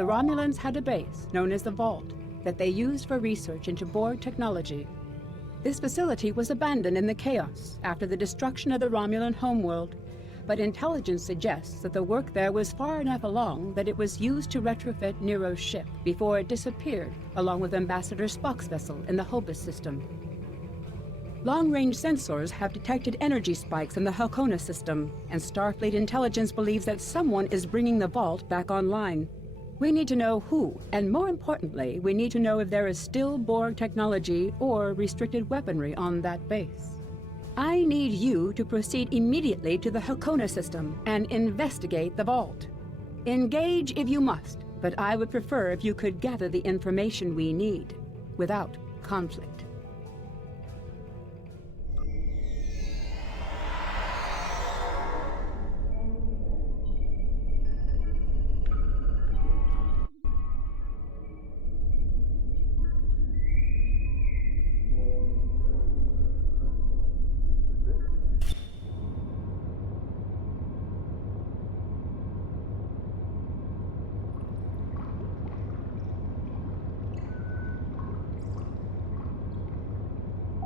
the Romulans had a base known as the Vault that they used for research into Borg technology. This facility was abandoned in the chaos after the destruction of the Romulan homeworld, but intelligence suggests that the work there was far enough along that it was used to retrofit Nero's ship before it disappeared, along with Ambassador Spock's vessel in the Hobus system. Long-range sensors have detected energy spikes in the Hakona system, and Starfleet intelligence believes that someone is bringing the Vault back online. We need to know who, and more importantly, we need to know if there is still Borg technology or restricted weaponry on that base. I need you to proceed immediately to the Hakona system and investigate the Vault. Engage if you must, but I would prefer if you could gather the information we need, without conflict.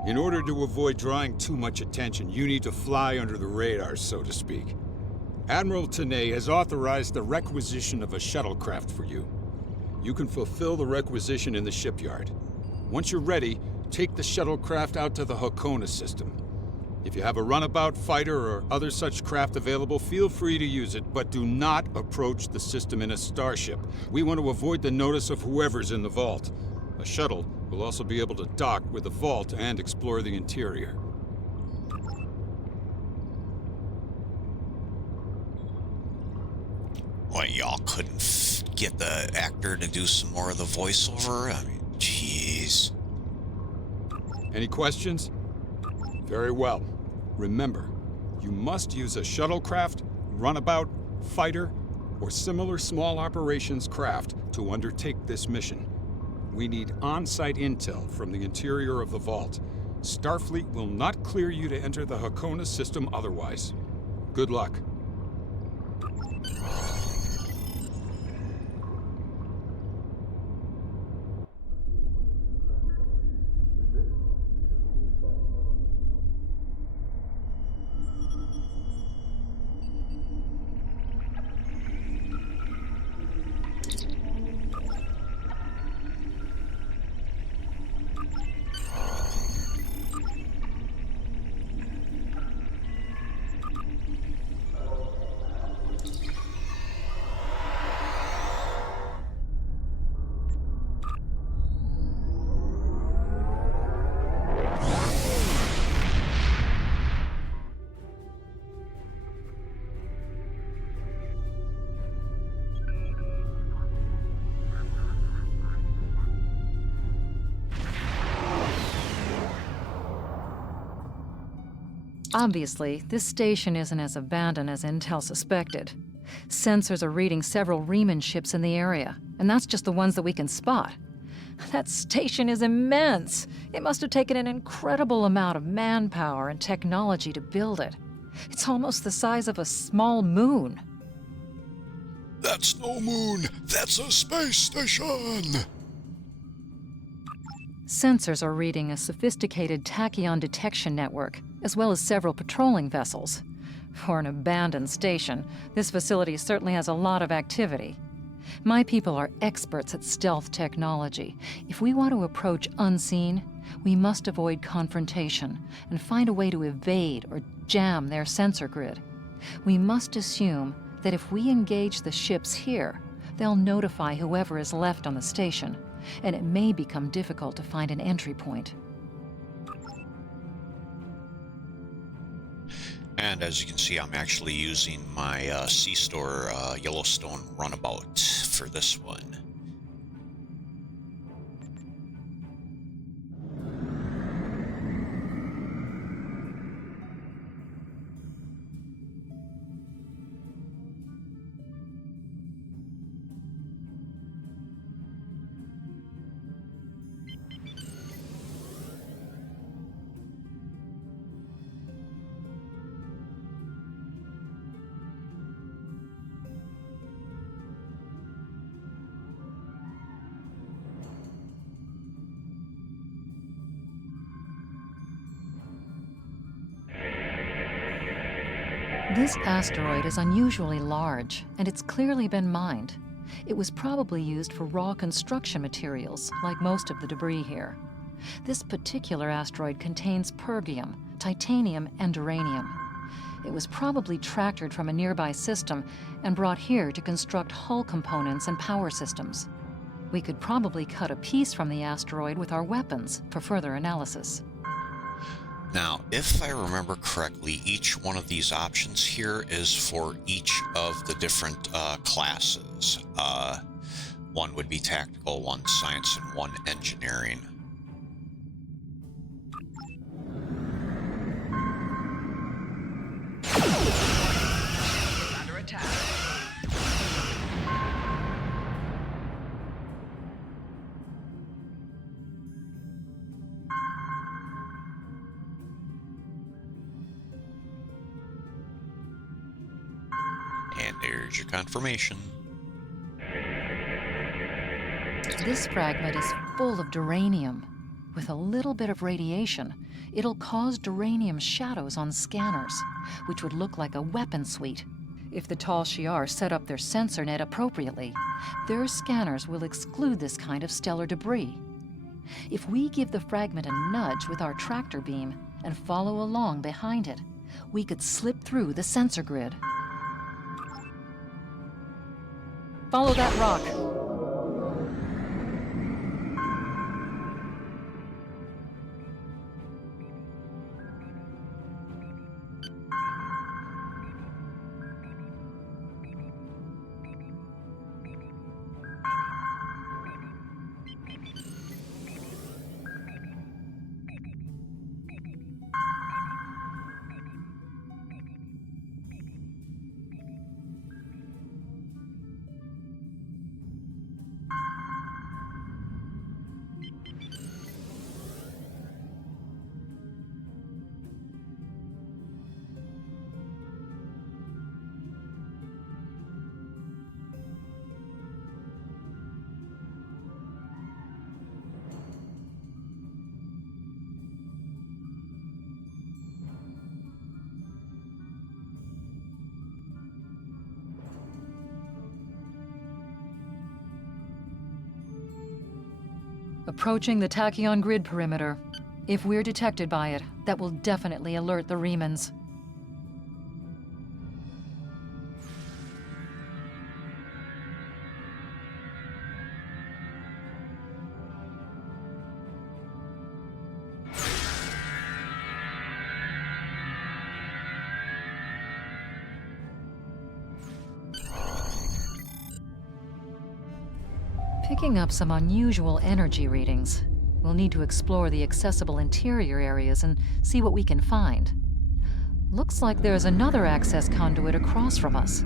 In order to avoid drawing too much attention, you need to fly under the radar, so to speak. Admiral Tenay has authorized the requisition of a shuttlecraft for you. You can fulfill the requisition in the shipyard. Once you're ready, take the shuttlecraft out to the Hakona system. If you have a runabout, fighter, or other such craft available, feel free to use it, but do not approach the system in a starship. We want to avoid the notice of whoever's in the vault. A shuttle will also be able to dock with the vault and explore the interior. What, y'all couldn't get the actor to do some more of the voiceover? I mean, jeez. Any questions? Very well. Remember, you must use a shuttlecraft, runabout, fighter, or similar small operations craft to undertake this mission. We need on-site intel from the interior of the vault. Starfleet will not clear you to enter the Hakona system otherwise. Good luck. Obviously, this station isn't as abandoned as Intel suspected. Sensors are reading several Riemann ships in the area, and that's just the ones that we can spot. That station is immense. It must have taken an incredible amount of manpower and technology to build it. It's almost the size of a small moon. That's no moon, that's a space station! Sensors are reading a sophisticated tachyon detection network, as well as several patrolling vessels. For an abandoned station, this facility certainly has a lot of activity. My people are experts at stealth technology. If we want to approach unseen, we must avoid confrontation and find a way to evade or jam their sensor grid. We must assume that if we engage the ships here, they'll notify whoever is left on the station, and it may become difficult to find an entry point. And as you can see, I'm actually using my C-Store Yellowstone Runabout for this one. This asteroid is unusually large, and it's clearly been mined. It was probably used for raw construction materials, like most of the debris here. This particular asteroid contains pergium, titanium, and uranium. It was probably tractored from a nearby system and brought here to construct hull components and power systems. We could probably cut a piece from the asteroid with our weapons for further analysis. Now, if I remember correctly, each one of these options here is for each of the different classes. One would be tactical, one science, and one engineering. Under attack. And there's your confirmation. This fragment is full of duranium. With a little bit of radiation, it'll cause duranium shadows on scanners, which would look like a weapon suite. If the Tal Shiar set up their sensor net appropriately, their scanners will exclude this kind of stellar debris. If we give the fragment a nudge with our tractor beam and follow along behind it, we could slip through the sensor grid. Follow that rock. Approaching the tachyon grid perimeter. If we're detected by it, that will definitely alert the Remans. Picking up some unusual energy readings. We'll need to explore the accessible interior areas and see what we can find. Looks like there's another access conduit across from us.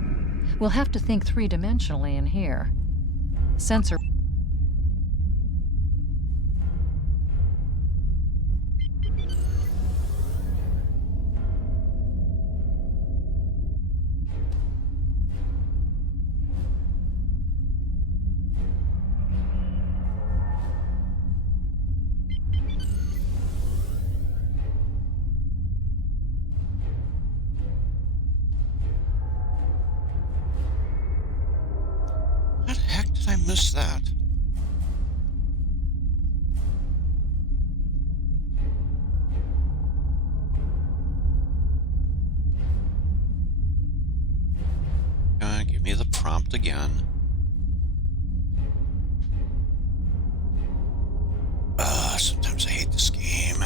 We'll have to think three-dimensionally in here. Sensor... I missed that. Give me the prompt again. Sometimes I hate this game.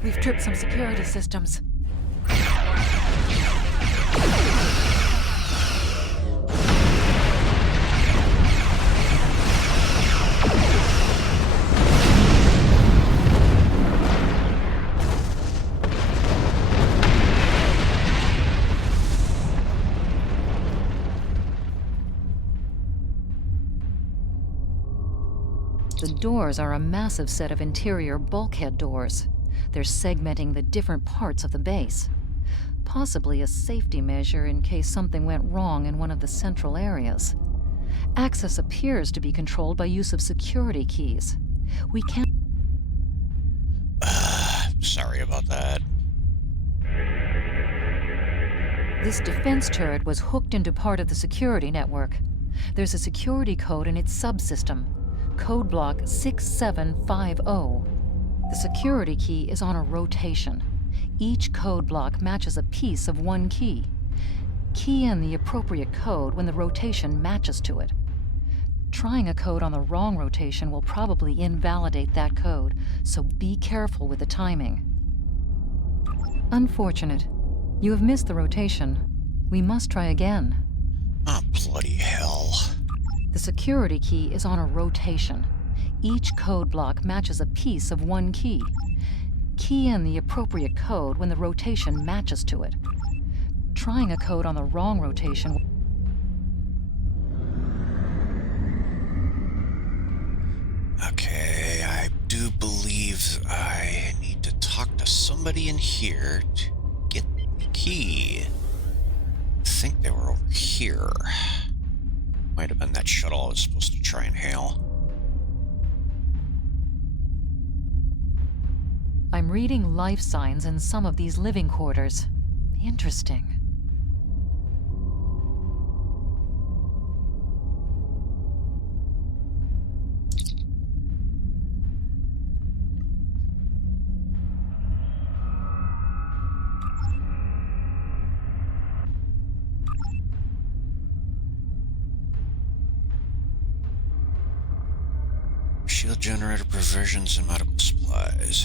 We've tripped some security systems. The doors are a massive set of interior bulkhead doors. They're segmenting the different parts of the base. Possibly a safety measure in case something went wrong in one of the central areas. Access appears to be controlled by use of security keys. We can't... Sorry about that. This defense turret was hooked into part of the security network. There's a security code in its subsystem, code block 6750. The security key is on a rotation. Each code block matches a piece of one key. Key in the appropriate code when the rotation matches to it. Trying a code on the wrong rotation will probably invalidate that code, so be careful with the timing. Unfortunate. You have missed the rotation. We must try again. Oh, bloody hell. The security key is on a rotation. Each code block matches a piece of one key. Key in the appropriate code when the rotation matches to it. Trying a code on the wrong rotation... Okay, I do believe I need to talk to somebody in here to get the key. I think they were over here. Might have been that shuttle I was supposed to try and hail. I'm reading life signs in some of these living quarters. Interesting. Shield generator provisions and medical supplies.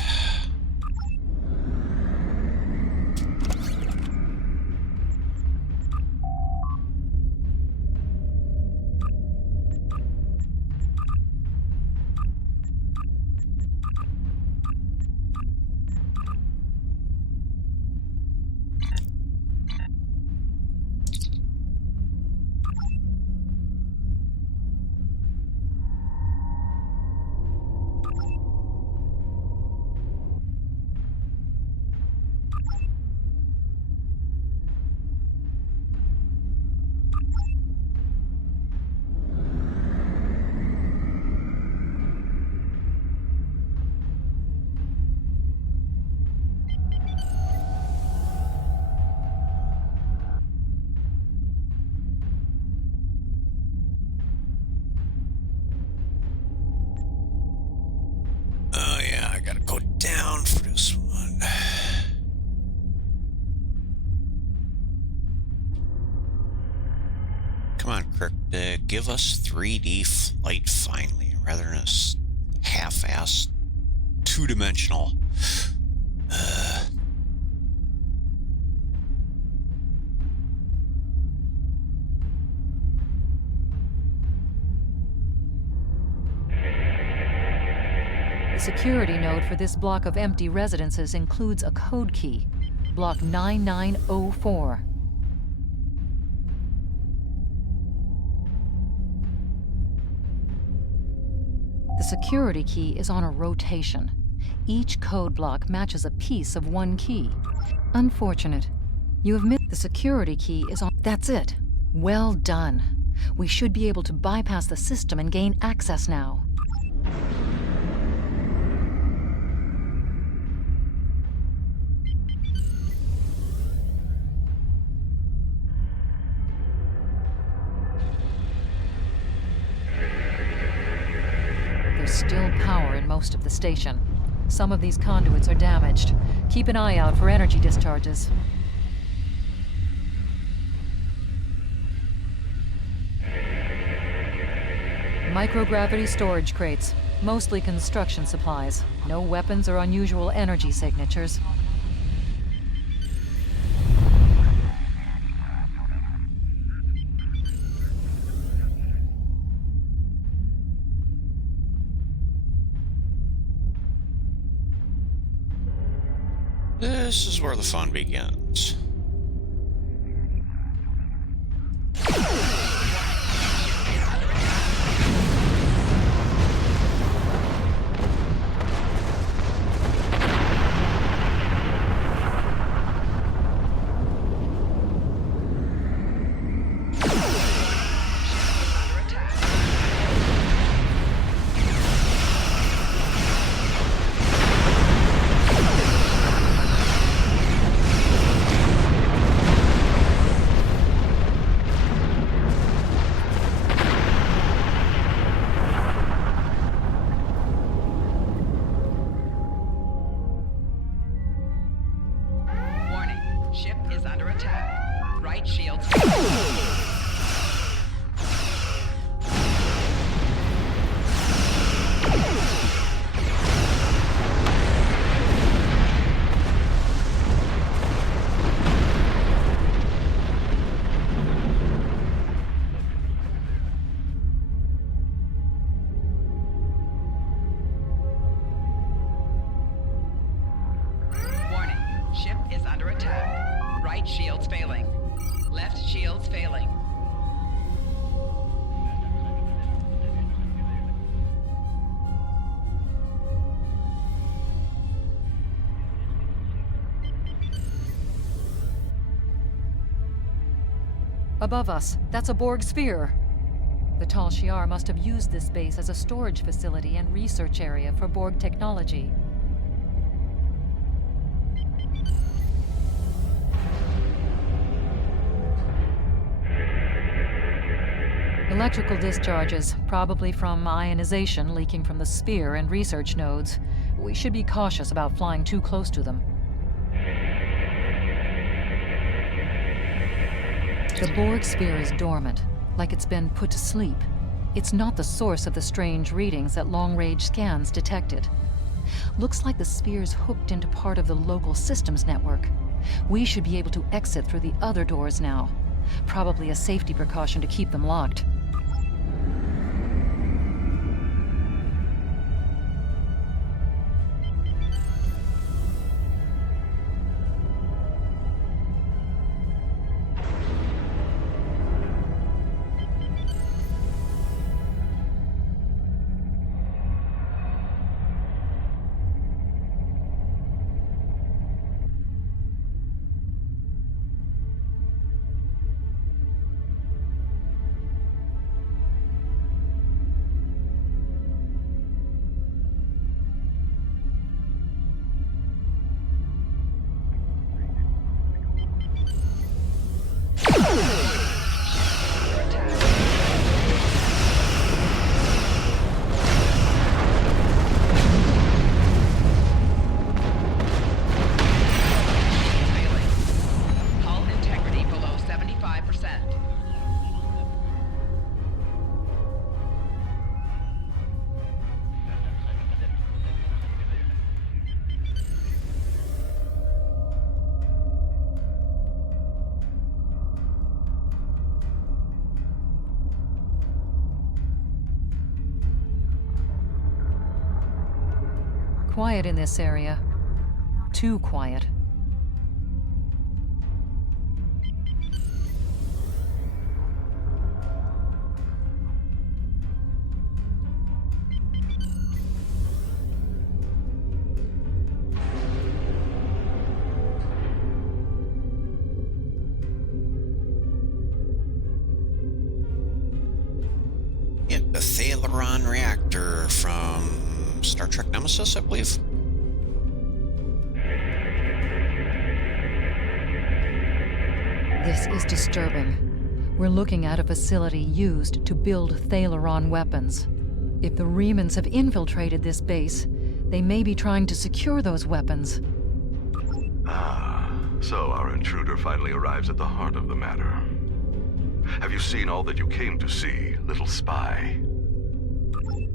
Give us 3D flight finally, rather than a half-assed two-dimensional. The security node for this block of empty residences includes a code key, block 9904. The security key is on a rotation. Each code block matches a piece of one key. Unfortunate. You have missed. The security key is on... That's it. Well done. We should be able to bypass the system and gain access now. There's still power in most of the station. Some of these conduits are damaged. Keep an eye out for energy discharges. Microgravity storage crates, mostly construction supplies. No weapons or unusual energy signatures. This is where the fun begins. Right shield's failing. Left shield's failing. Above us, that's a Borg sphere. The Tal Shiar must have used this base as a storage facility and research area for Borg technology. Electrical discharges, probably from ionization leaking from the sphere and research nodes. We should be cautious about flying too close to them. The Borg sphere is dormant, like it's been put to sleep. It's not the source of the strange readings that long-range scans detected. Looks like the sphere's hooked into part of the local systems network. We should be able to exit through the other doors now. Probably a safety precaution to keep them locked. Quiet in this area. Too quiet. Yeah, the Thalaron reactor from Star Trek Nemesis, I believe. This is disturbing. We're looking at a facility used to build Thalaron weapons. If the Remans have infiltrated this base, they may be trying to secure those weapons. Ah, so our intruder finally arrives at the heart of the matter. Have you seen all that you came to see, little spy?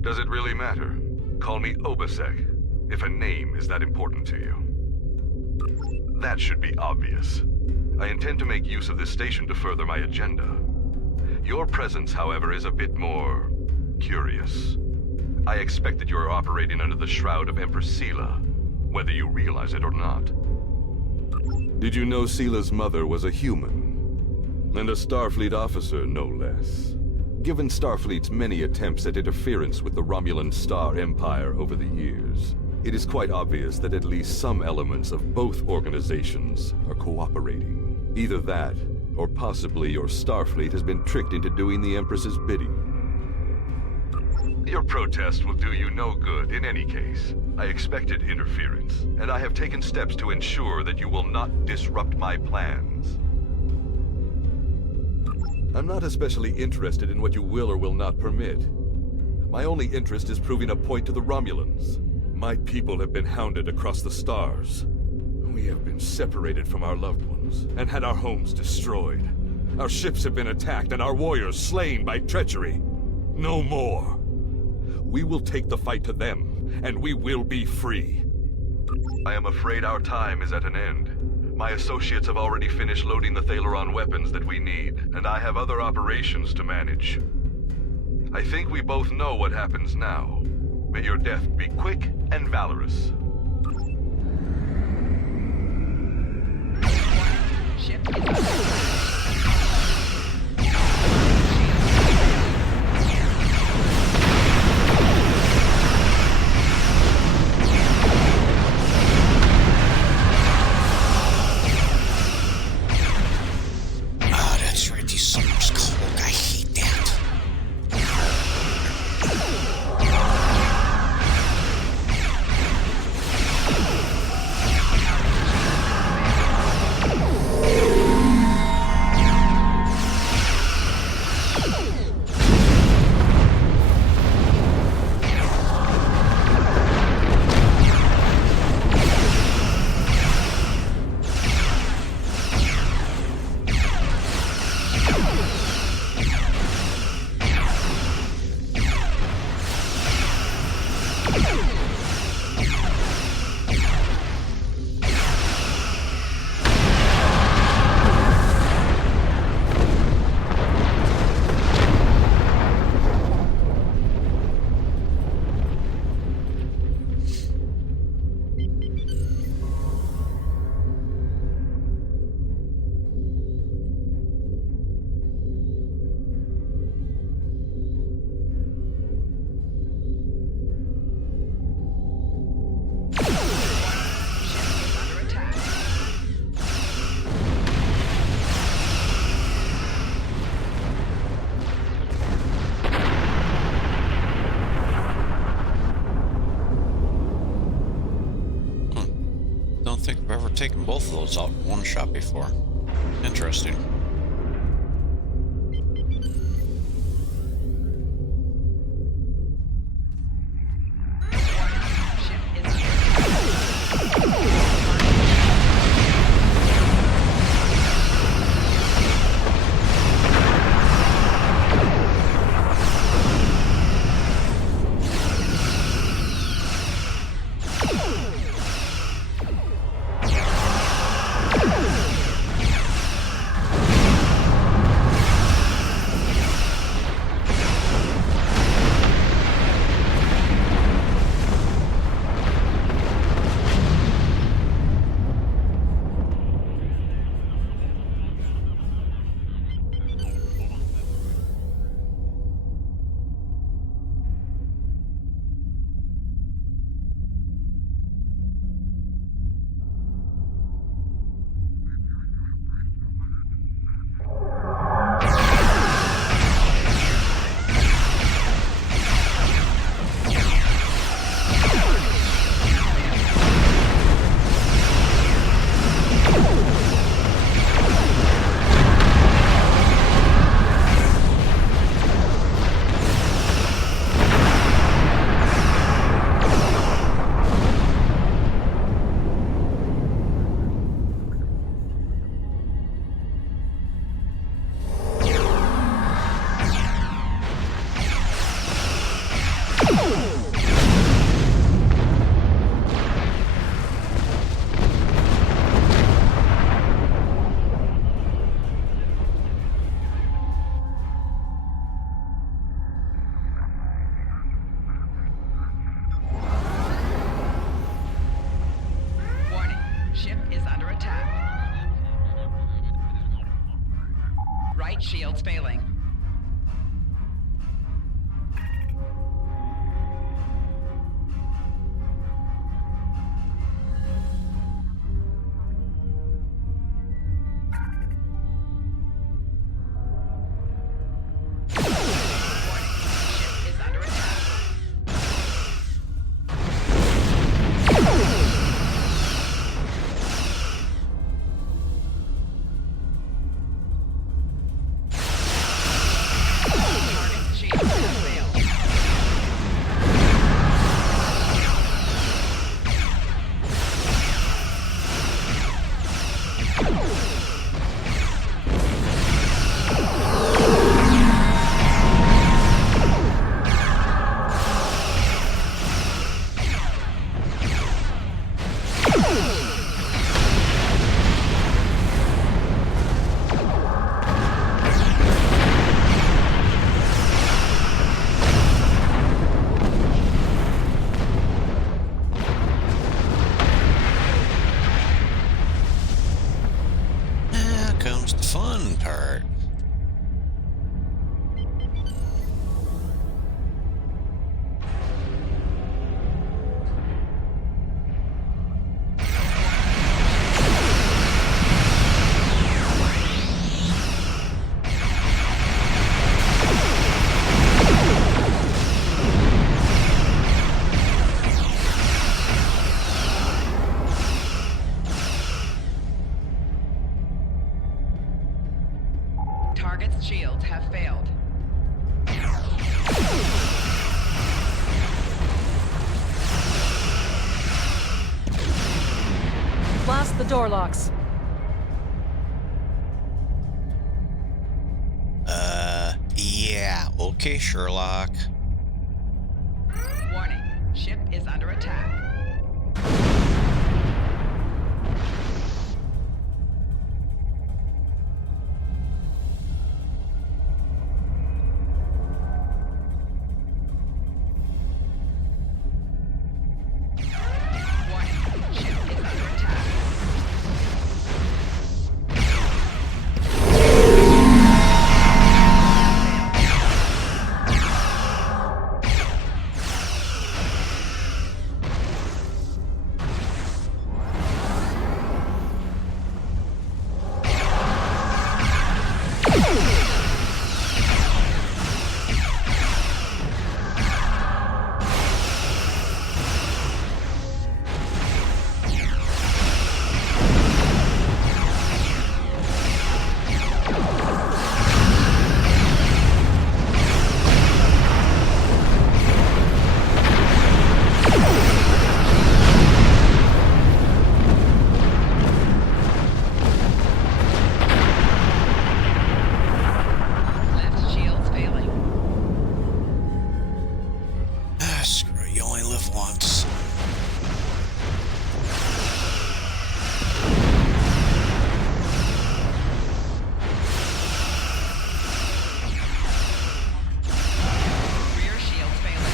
Does it really matter? Call me Obasek, if a name is that important to you. That should be obvious. I intend to make use of this station to further my agenda. Your presence, however, is a bit more curious. I expect that you are operating under the shroud of Empress Sela, whether you realize it or not. Did you know Sela's mother was a human? And a Starfleet officer, no less. Given Starfleet's many attempts at interference with the Romulan Star Empire over the years, it is quite obvious that at least some elements of both organizations are cooperating. Either that, or possibly your Starfleet has been tricked into doing the Empress's bidding. Your protest will do you no good in any case. I expected interference, and I have taken steps to ensure that you will not disrupt my plans. I'm not especially interested in what you will or will not permit. My only interest is proving a point to the Romulans. My people have been hounded across the stars. We have been separated from our loved ones and had our homes destroyed. Our ships have been attacked and our warriors slain by treachery. No more. We will take the fight to them, and we will be free. I am afraid our time is at an end. My associates have already finished loading the Thalaron weapons that we need, and I have other operations to manage. I think we both know what happens now. May your death be quick and valorous. Ship is under attack. That's right, these summers cold. I hate that. Don't think I've ever taken both of those out in one shot before. Interesting. Right shield's failing. the door locks. Yeah. Okay, Sherlock. Warning. Ship is under attack. Warning. Ship is under attack. Left shields failing. Screw it, you only live once. Rear shields failing.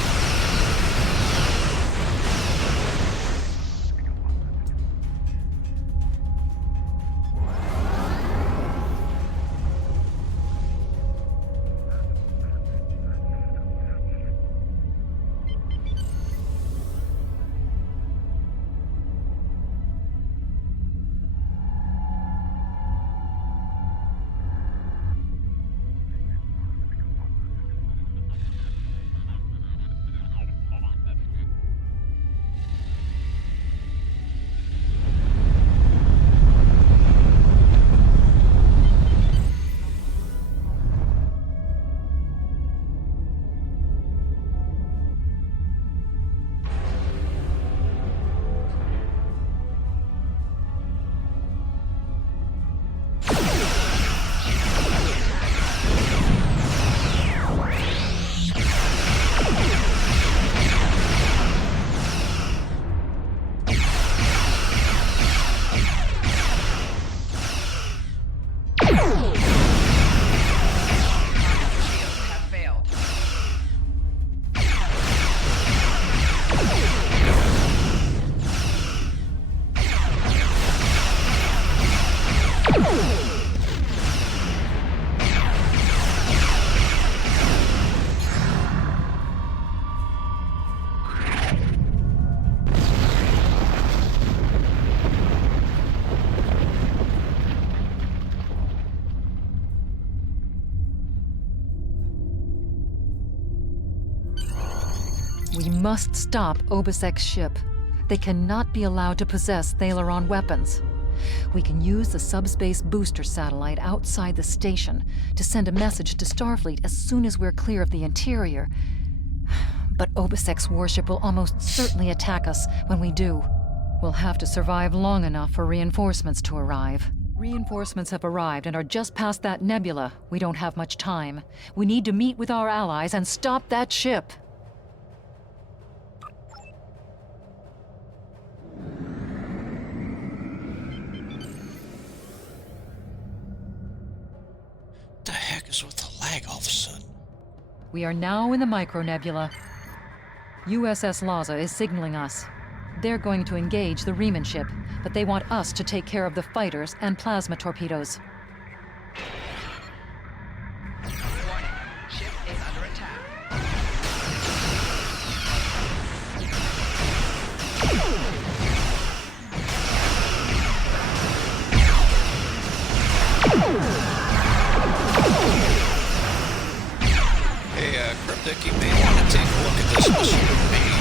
Shields have failed. We must stop Obusek's ship. They cannot be allowed to possess Thalaron weapons. We can use the subspace booster satellite outside the station to send a message to Starfleet as soon as we're clear of the interior. But Obusek's warship will almost certainly attack us when we do. We'll have to survive long enough for reinforcements to arrive. Reinforcements have arrived and are just past that nebula. We don't have much time. We need to meet with our allies and stop that ship. What the heck is with the lag all of a sudden? We are now in the micronebula. USS Laza is signaling us. They're going to engage the Riemann ship, but they want us to take care of the fighters and plasma torpedoes. Warning. Ship is under attack. Hey, Cryptic, you may want to take a look at this machine made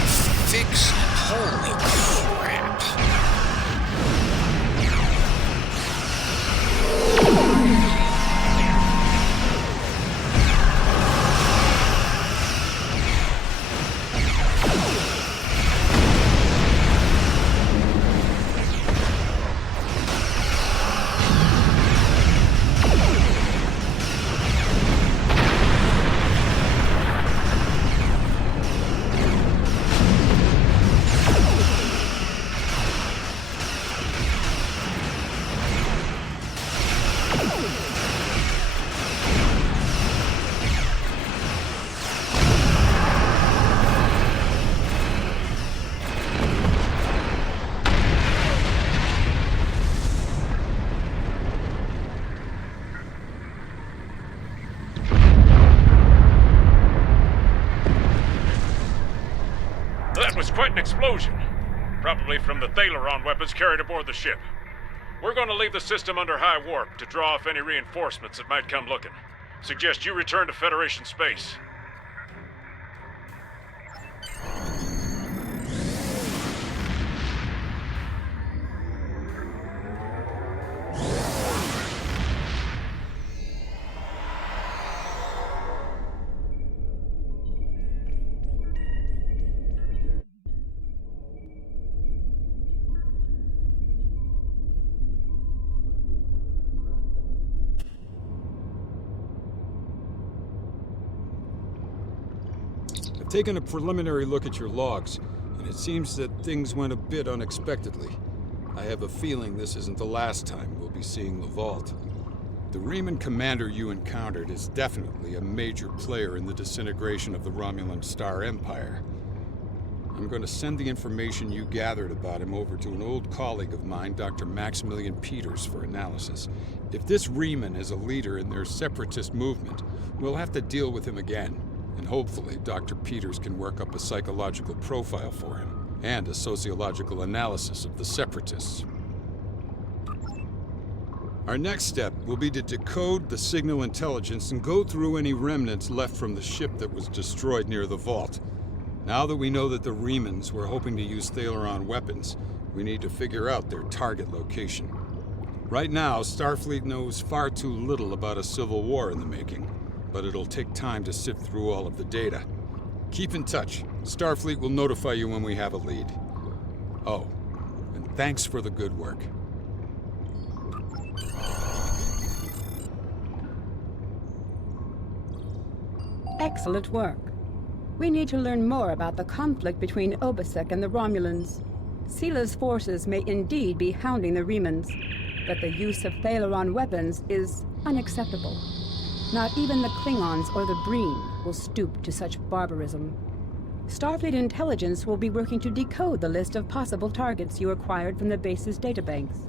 fix. Holy crap. quite an explosion. Probably from the Thaleron weapons carried aboard the ship. We're going to leave the system under high warp to draw off any reinforcements that might come looking. Suggest you return to Federation space. I've taken a preliminary look at your logs, and it seems that things went a bit unexpectedly. I have a feeling this isn't the last time we'll be seeing the Vault. The Reman commander you encountered is definitely a major player in the disintegration of the Romulan Star Empire. I'm going to send the information you gathered about him over to an old colleague of mine, Dr. Maximilian Peters, for analysis. If this Reman is a leader in their separatist movement, we'll have to deal with him again. And hopefully, Dr. Peters can work up a psychological profile for him, and a sociological analysis of the Separatists. Our next step will be to decode the signal intelligence and go through any remnants left from the ship that was destroyed near the Vault. Now that we know that the Remans were hoping to use Thaleron weapons, we need to figure out their target location. Right now, Starfleet knows far too little about a civil war in the making, but it'll take time to sift through all of the data. Keep in touch. Starfleet will notify you when we have a lead. Oh, and thanks for the good work. Excellent work. We need to learn more about the conflict between Obasek and the Romulans. Sila's forces may indeed be hounding the Remans, but the use of Thaleron weapons is unacceptable. Not even the Klingons or the Breen will stoop to such barbarism. Starfleet intelligence will be working to decode the list of possible targets you acquired from the base's databanks.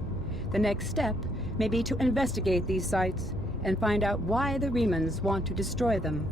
The next step may be to investigate these sites and find out why the Remans want to destroy them.